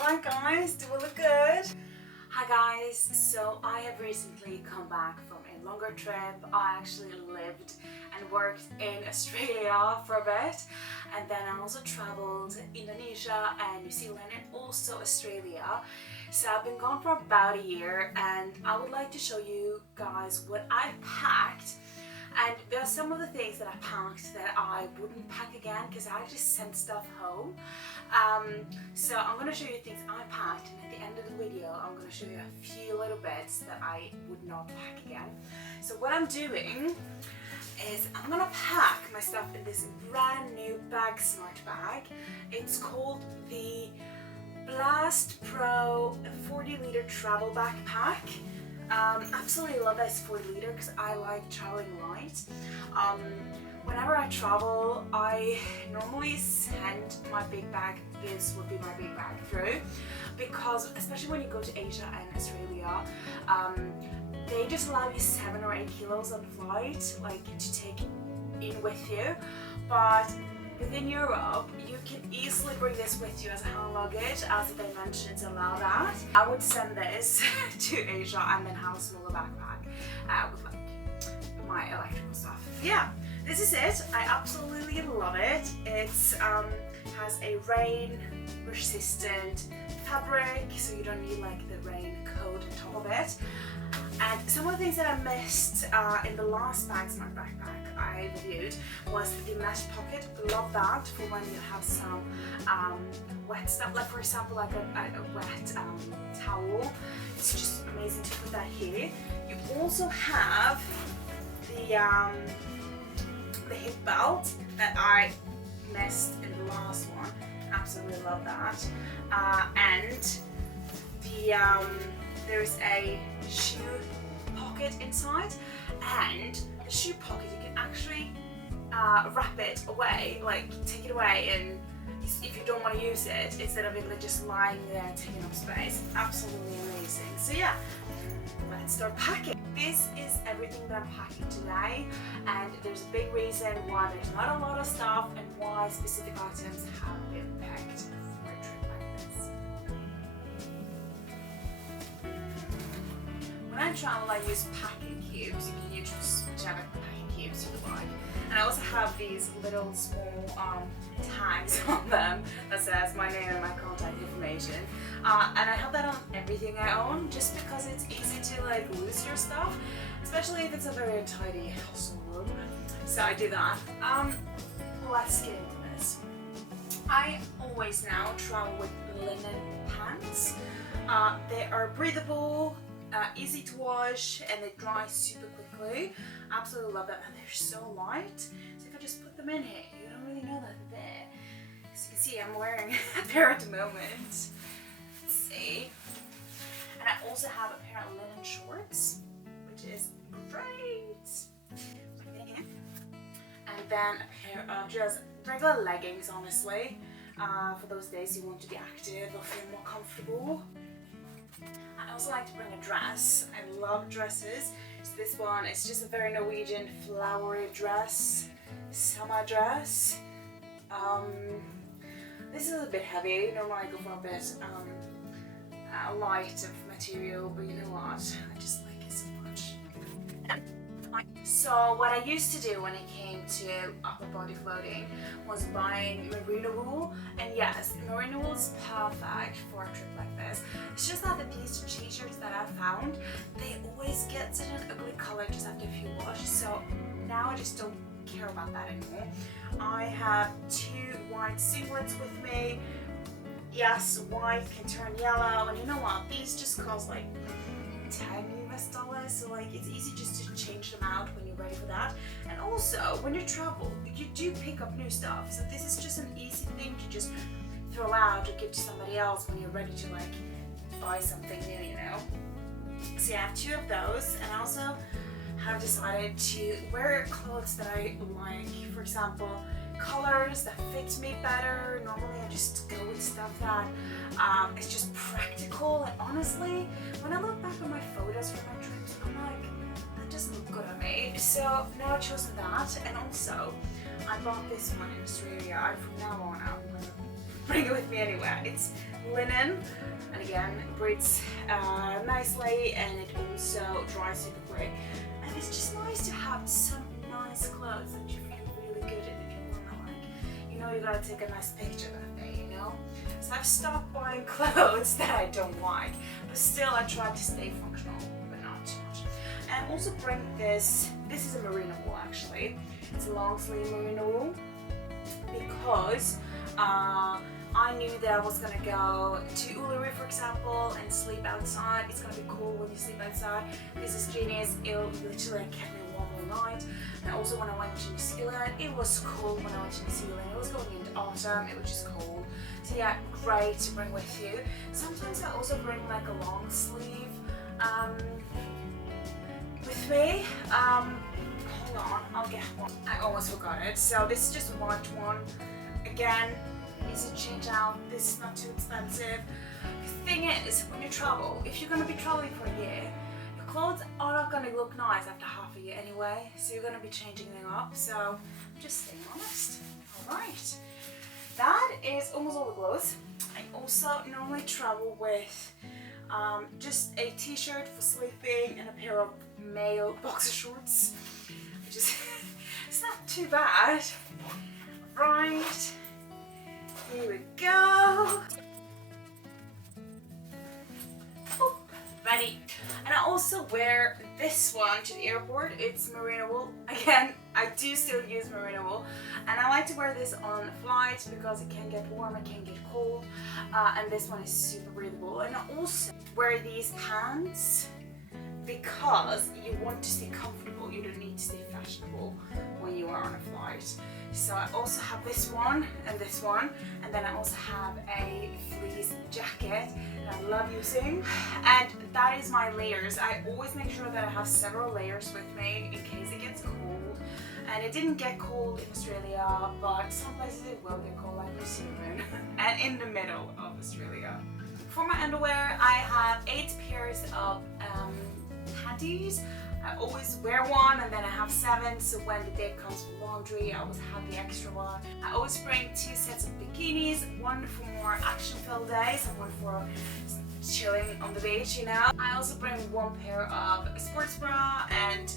Alright guys, do we look good? Hi guys, so I have recently come back from a longer trip. I actually lived and worked in Australia for a bit, and then I also traveled Indonesia and New Zealand and also Australia. So I've been gone for about a year, and I would like to show you guys what I've packed. And there are some of the things that I packed that I wouldn't pack again because I just sent stuff home. So I'm going to show you things I packed, and at the end of the video I'm going to show you a few little bits that I would not pack again. So what I'm doing is I'm going to pack my stuff in this brand new Bagsmart bag. It's called the Blast Pro 40-liter travel backpack. Absolutely love this 40-liter because I like traveling light. Whenever I travel, I normally send my big bag, this would be my big bag through, because especially when you go to Asia and Australia, they just allow you 7 or 8 kilos on flight, like to take in with you. But within Europe, you can easily bring this with you as a hand luggage, as the dimensions allow that. I would send this to Asia and then have a smaller backpack with like my electrical stuff. Yeah, this is it. I absolutely love it. It's has a rain resistant fabric, so you don't need like the rain coat on top of it. And some of the things that I missed in the last Bagsmart backpack I reviewed was the mesh pocket. Love that for when you have some wet stuff, like for example like a wet towel. It's just amazing to put that here. You also have the hip belt that I missed in the last one. Absolutely love that. And there's a shoe pocket inside, and the shoe pocket you can actually wrap it away, like take it away, and if you don't want to use it, instead of it just lying there taking up space. Absolutely amazing. So yeah, let's start packing. This is everything that I'm packing today, and there's a big reason why there's not a lot of stuff and why specific items have been packed for a trip like this. When I travel, I use packing cubes. You can use whichever packing cubes you like. And I also have these little small tags on them that says my name and my contact information. And I have that on everything I own, just because it's easy to like lose your stuff, especially if it's a very untidy hostel room. So I do that. Let's get into this. I always now travel with linen pants. They are breathable, easy to wash, and they dry super quickly. Absolutely love them, and they're so light. So if I just put them in here, you don't really know that they're there. As you can see, I'm wearing a pair at the moment. Let's see. And I also have a pair of linen shorts, which is great. And then a pair of just regular leggings, honestly, for those days you want to be active or feel more comfortable. I also like to bring a dress. I love dresses. So this one is just a very Norwegian flowery dress, summer dress. This is a bit heavy. Normally I go for a bit light of material, but you know what? I just like it so much. So what I used to do when it came to upper body clothing was buying merino wool, and yes, merino wool is perfect for a trip like this. It's just that these t-shirts that I found, they always get such an ugly color just after a few washes, so now I just don't care about that anymore. I have 2 white singlets with me. Yes, white can turn yellow, and you know what? These just cost like $10 US, so like it's easy just to change them out when you're ready for that. And also when you travel, you do pick up new stuff, so this is just an easy thing to just throw out or give to somebody else when you're ready to like buy something new, you know. So yeah, I have 2 of those, and I also have decided to wear clothes that I like. For example, colors that fit me better. Normally I just go with stuff that is just practical, and honestly when I look back on my photos from my trips, I'm like, that doesn't look good on me. So now I've chosen that, and also I bought this one in Australia. From now on I'm bring it with me anywhere. It's linen, and again, it breathes nicely, and it also dries super quick. And it's just nice to have some nice clothes that you feel really good in if you want to, like, you know, you gotta take a nice picture that day, you know? So I've stopped buying clothes that I don't like, but still I try to stay functional, but not too much. And also bring this is a merino wool actually. It's a long sleeve merino wool because I knew that I was gonna go to Uluru, for example, and sleep outside. It's gonna be cool when you sleep outside. This is genius. It literally kept me warm all night. And also when I went to New Zealand, it was cold when I went to New Zealand. It was going into autumn, it was just cold. So yeah, great to bring with you. Sometimes I also bring like a long sleeve with me. Hold on, I'll get one. I almost forgot it. So this is just a white one. Again, easy to change out. This is not too expensive. The thing is, when you travel, if you're gonna be traveling for a year, your clothes are not gonna look nice after half a year anyway. So you're gonna be changing them up. So just staying honest. All right. That is almost all the clothes. I also normally travel with just a t-shirt for sleeping and a pair of male boxer shorts, which is it's not too bad. Right, here we go. Oh, ready. And I also wear this one to the airport. It's merino wool. Again, I do still use merino wool, and I like to wear this on flights because it can get warm, it can get cold, and this one is super breathable. And I also wear these pants because you want to stay comfortable. You don't need to stay fashionable when you are on a flight. So I also have this one, and then I also have a fleece jacket that I love using, and that is my layers. I always make sure that I have several layers with me in case it gets cold. And it didn't get cold in Australia, but some places it will get cold, like New Zealand and in the middle of Australia. For my underwear, I have 8 pairs of panties. I always wear one, and then I have 7, so when the day comes for laundry, I always have the extra one. I always bring 2 sets of bikinis, one for more action-filled days and one for chilling on the beach, you know. I also bring 1 pair of sports bra and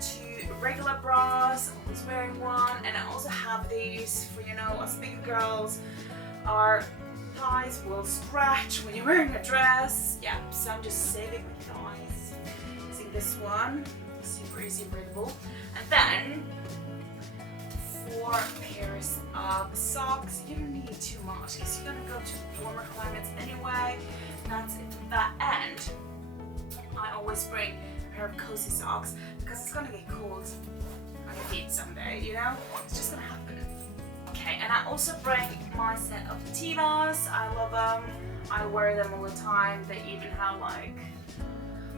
2 regular bras, always wearing one, and I also have these for, you know, us bigger girls. Our thighs will scratch when you're wearing a dress. Yeah, so I'm just saving my thighs. Using this one, super easy and breathable. And then 4 pairs of socks. You don't need too much because you're gonna go to warmer climates anyway. That's it for that. And I always bring a pair of cozy socks because it's gonna get cold on your feet someday, you know? It's just gonna happen. Okay, and I also bring my set of Tevas. I love them. I wear them all the time. They even have like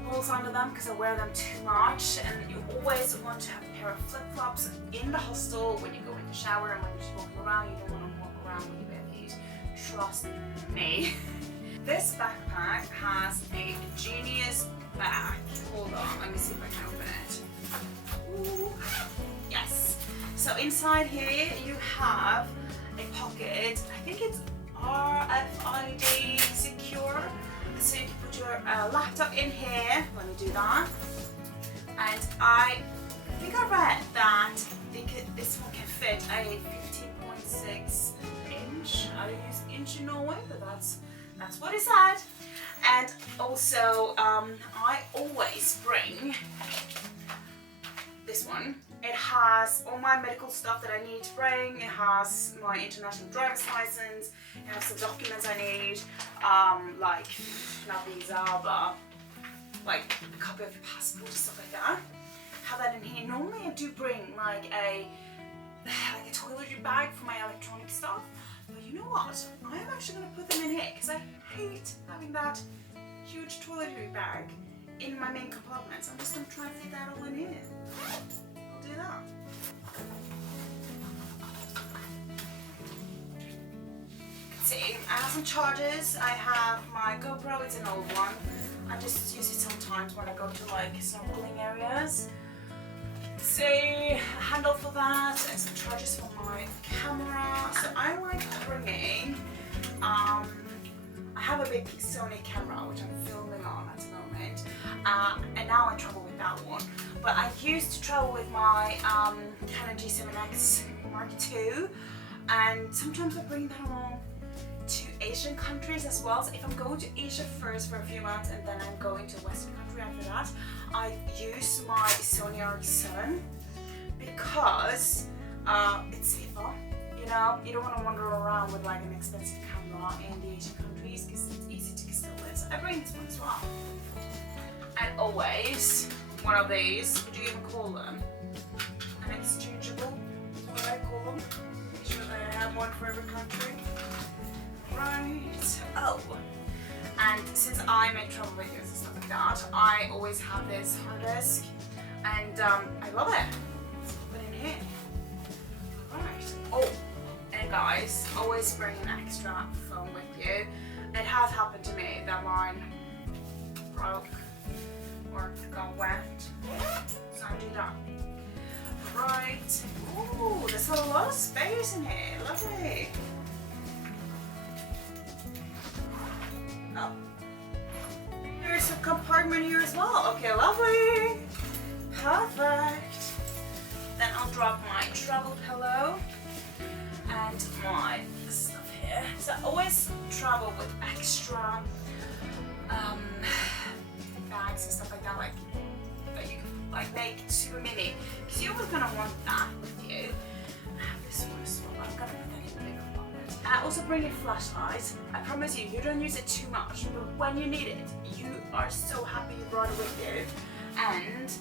holes under them because I wear them too much. And you always want to have a pair of flip-flops in the hostel when you go in the shower, and when you're just walking around, you don't want to walk around with your bare feet. Trust me. This backpack has a genius back. Hold on, let me see if I can open it. Ooh. Yes. So inside here you have a pocket. I think it's RFID secure. So you can put your laptop in here. Let me do that. And I think I read that this one can fit a 15.6 inch. I don't use inch in Norway, but that's what it said. And also I always bring this one. It has all my medical stuff that I need to bring. It has my international driver's license. It has some documents I need, like not visa, but like a copy of your passport and stuff like that. Have that in here. Normally I do bring like a toiletry bag for my electronic stuff, but you know what? I am actually going to put them in here because I hate having that huge toiletry bag in my main compartments. I'm just going to try and fit that all in here. I'll do that. See, I have some chargers. I have my GoPro, it's an old one. I just use it sometimes when I go to like snorkeling areas. See, a handle for that and some chargers for my camera. So I like bringing I have a big Sony camera which I'm filming on at the moment, and now I travel with that one. But I used to travel with my Canon G7X Mark II, and sometimes I bring that along to Asian countries as well. So if I'm going to Asia first for a few months and then I'm going to a Western country after that, I use my Sony RX7 because it's safer. You know, you don't want to wander around with like an expensive camera in the Asian countries because it's easy to steal it. So I bring this one as well. And always one of these, what do you even call them? An exchangeable, what do I call them? Make sure that I have one for every country. Right. Oh. And since I make travel videos and stuff like that, I always have this hard disk, and I love it. Let's put it in here. Right. Oh. And guys, always bring an extra phone with you. It has happened to me that mine broke or got wet, so I do that. Right. Ooh, there's a lot of space in here. Lovely. Oh. There's a compartment here as well. Okay, lovely. Perfect. Then I'll drop my travel pillow and my stuff here. So I always travel with extra bags and stuff like that, like that you can like make super mini, because you're always gonna want that with you. I have this one as well. I'm gonna put that in the bigger pocket. And I also bring a flashlight. I promise you, you don't use it too much, but when you need it, you are so happy you brought it with you. And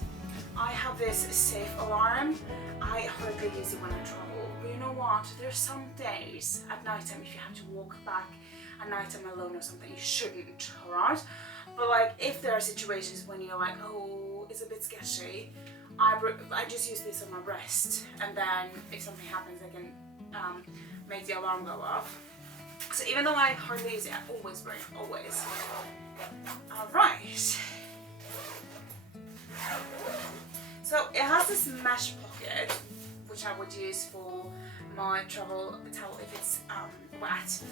I have this safe alarm. I hardly use it when I travel. But you know what? There's some days at nighttime, if you have to walk back at nighttime alone or something, you shouldn't, alright? But like, if there are situations when you're like, oh, it's a bit sketchy, I just use this on my wrist, and then if something happens, I can make the alarm go off. So even though I hardly use it, I always bring it, always. Alright. So it has this mesh pocket, which I would use for my travel towel if it's wet.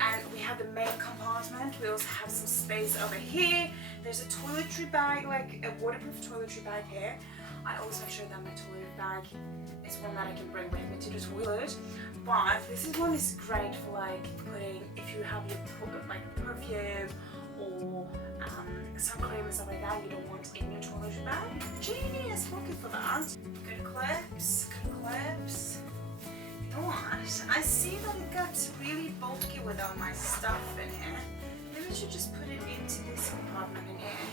And we have the main compartment. We also have some space over here. There's a toiletry bag, like a waterproof toiletry bag here. I always make sure that my toiletry bag is one that I can bring with me to the toilet. But this one is great for like putting, if you have your like perfume or Suncream and stuff like that, you don't want in your toiletry bag. Genius pocket for that. Good clips, good clips. You know what? I see that it got really bulky with all my stuff in here. Maybe I should just put it into this compartment in here.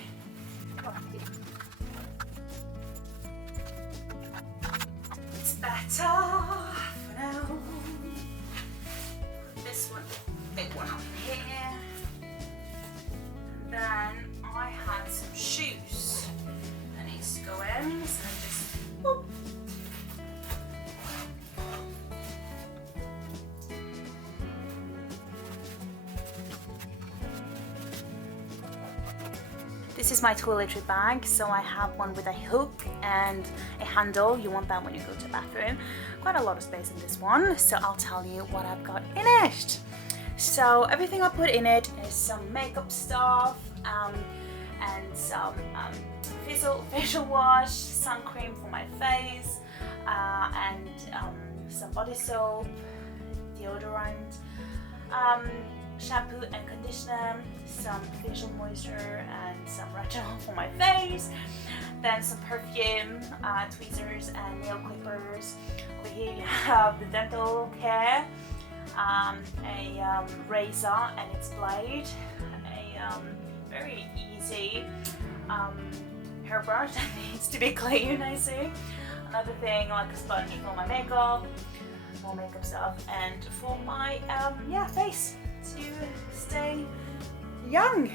It's better for now. Put this one, big one on here. And then I had some shoes that needs to go in, so I just whoop. This is my toiletry bag, so I have one with a hook and a handle. You want that when you go to the bathroom. Quite a lot of space in this one, so I'll tell you what I've got in it. So everything I put in it is some makeup stuff, and some facial wash, sun cream for my face, and some body soap, deodorant, shampoo and conditioner, some facial moisture, and some retinol for my face, then some perfume, tweezers and nail clippers. Over here you have the dental care, a razor and its blade, a very easy hairbrush that needs to be clean, I see. Another thing like a sponge for my makeup, more makeup stuff, and for my face to stay young.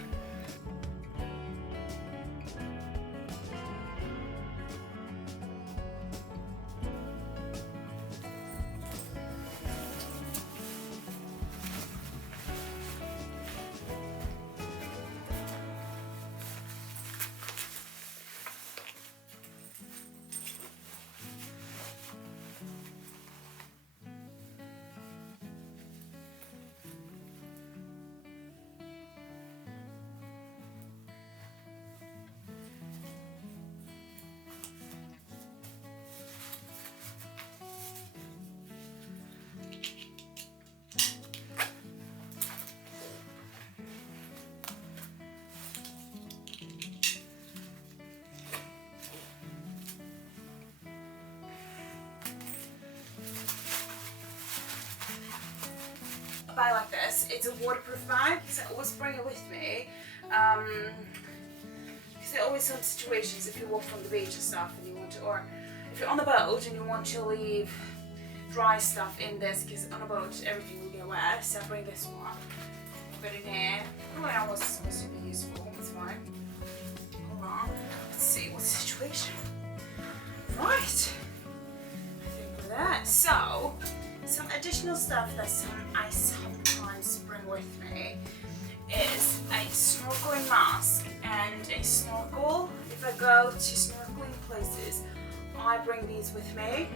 a bag like this. It's a waterproof bag, so I always bring it with me. Because there are always some situations if you walk from the beach and stuff and you want to, or if you're on the boat and you want to leave dry stuff in this, because on a boat everything will get wet, so I bring this one, put it in here. Oh, I was supposed to be useful, it's fine. Hold on, let's see what's the situation. Right, I think with that. So, some additional stuff that I sometimes bring with me is a snorkeling mask and a snorkel. If I go to snorkeling places, I bring these with me.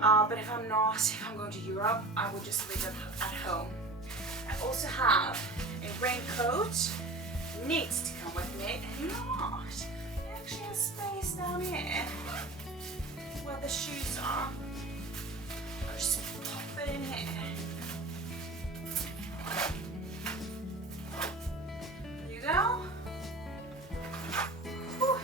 But if I'm not, if I'm going to Europe, I will just leave them at home. I also have a raincoat. It needs to come with me. And you know what? It actually has space down here where the shoes are. I'll just pop it in here. There you go. Whew.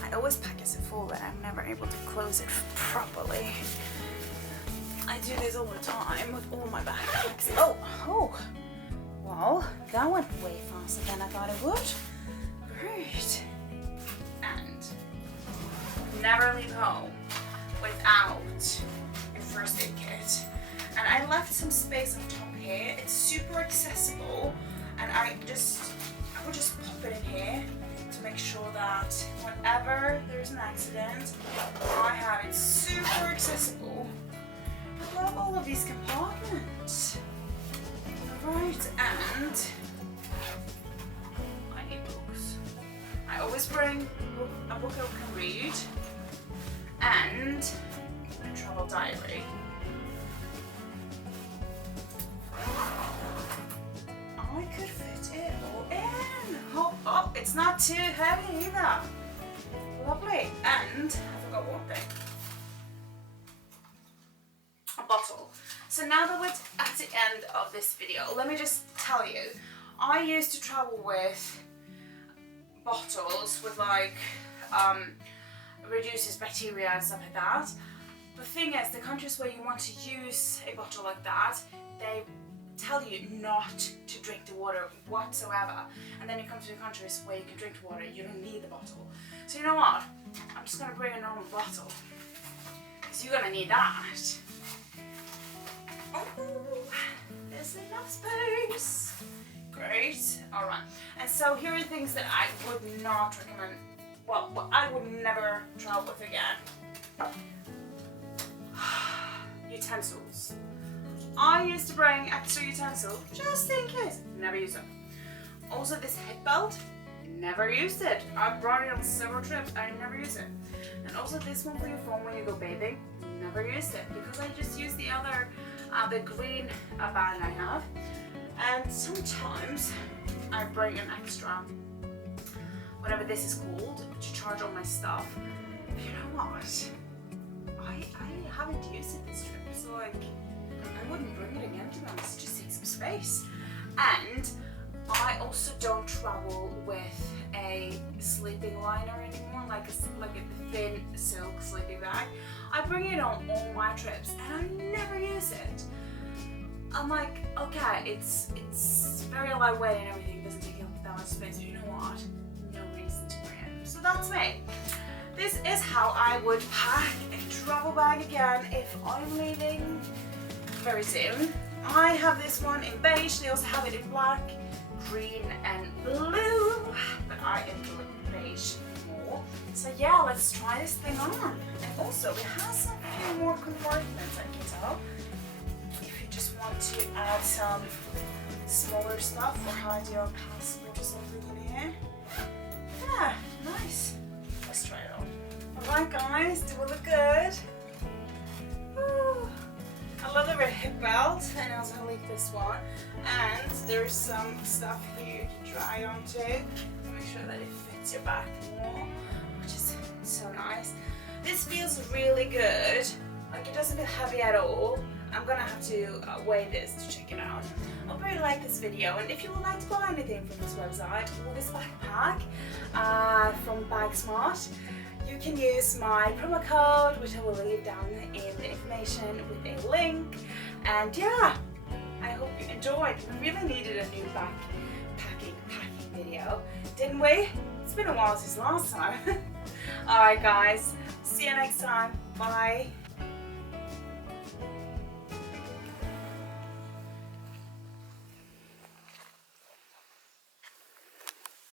I always pack as a full, but I'm never able to close it properly. I do this all the time with all my backpacks. Oh, well, that went way faster than I thought it would. Great. And never leave home without your first aid kit. And I left some space on top here. It's super accessible, and I will just pop it in here to make sure that whenever there's an accident, I have it super accessible. I love all of these compartments. Right, and I need books. I always bring a book I can read and a travel diary. I could fit it all in. Oh, it's not too heavy either. Lovely. And I forgot one thing. A bottle. So now that we're at the end of this video, let me just tell you, I used to travel with bottles with like reduces bacteria and stuff like that. The thing is, the countries where you want to use a bottle like that, they tell you not to drink the water whatsoever, and then you come to the countries where you can drink the water, you don't need the bottle. So you know what, I'm just gonna bring a normal bottle, because you're gonna need that. Oh, there's enough space. Great. Alright, and so here are things that I would not recommend, well, I would never travel with again. Utensils. I used to bring extra utensils just in case. Never use them. Also this hip belt, never used it. I brought it on several trips, I never use it. And also this one for your phone when you go bathing, never used it because I just use the other, the green bag I have. And sometimes I bring an extra, whatever this is called, to charge all my stuff. But you know what? I haven't used it this trip, so like, I wouldn't bring it again to be honest, it just takes some space. And I also don't travel with a sleeping liner anymore, like a thin silk sleeping bag. I bring it on all my trips and I never use it. I'm like, okay, it's very lightweight and everything, doesn't take up that much space, but you know what? No reason to bring it. So that's me. This is how I would pack a travel bag again if I'm leaving very soon. I have this one in beige, they also have it in black, green and blue, but I enjoy beige more. So yeah, let's try this thing on. And also it has a few more compartments, I can tell. If you just want to add some smaller stuff or hide your passport or something in here. Yeah, nice. Let's try it on. Alright guys, do it look good? Woo. I love the red hip belt, and I also like this one. And there's some stuff here to try on too, to make sure that it fits your back more, which is so nice. This feels really good. Like it doesn't feel heavy at all. I'm gonna have to weigh this to check it out. I hope you like this video, and if you would like to buy anything from this website or this backpack from Bagsmart, you can use my promo code, which I will leave down in the information with a link. And yeah, I hope you enjoyed. We really needed a new packing video, didn't we? It's been a while since last time. Alright guys, see you next time. Bye.